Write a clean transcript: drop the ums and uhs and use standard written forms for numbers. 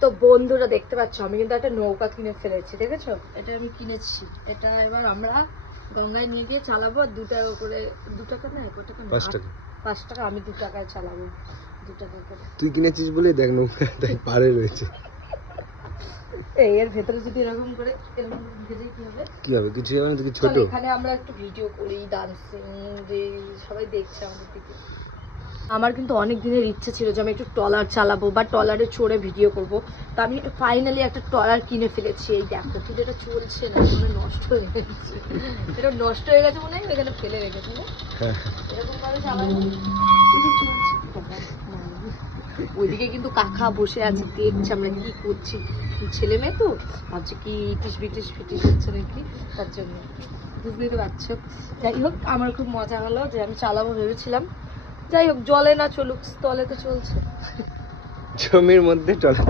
তো বন্ধুরা দেখতে পাচ্ছ আমি কিন্তু একটা নৌকা কিনে ফেলেছি, দেখেছো? এটা আমি কিনেছি, এটা এবার আমরা গঙ্গায় নিয়ে গিয়ে চালাবো। 2 টাকা করে, 2 টাকা না, কত টাকা? 5 টাকা। 5 টাকা, আমি 2 টাকায় চালাবো, 2 টাকা করে। তুই কিনেছিস বলে দেখ নৌকা তাই পারে রয়েছে। এর ভেতরে যদি এরকম করে ঢুকে যাই কি হবে? কি হবে? কিছু হবে না, তুই কি ছোট? চলো এখানে আমরা একটু ভিডিও করি, ডান্সিং, যে সবাই দেখছে আমাদের দিকে। আমার কিন্তু অনেক দিনের ইচ্ছে ছিল যে আমি একটু ট্রলার চালাবো বা ট্রলারে চড়ে ভিডিও করব। তো আমি ফাইনালি একটা ট্রলার কিনে ফেলেছি। এই দেখো, কিন্তু এটা চলছে না, মানে নষ্ট হয়ে গেছে। এটা নষ্ট হয়ে গেছে মনে হয়, এখানে ফেলে রেখেছি না, হ্যাঁ। এরকম ভাবে চালাবো। এই যে চলছে, ওইদিকে কিন্তু কাকা বসে আছে, দেখছে আমরা কি করছি। ছেলে মেয়ে তো ভাবছে কি ইটিস বিটিস ফিটিস হচ্ছে নাকি, তার জন্য। বুঝতেই তো পারছো। যাই হোক, আমার খুব মজা হলো যে আমি চালাবো ভেবেছিলাম। যাই হোক, জলে না চলুক, স্থলে তো চলছে। জমির মধ্যে ট্রলার।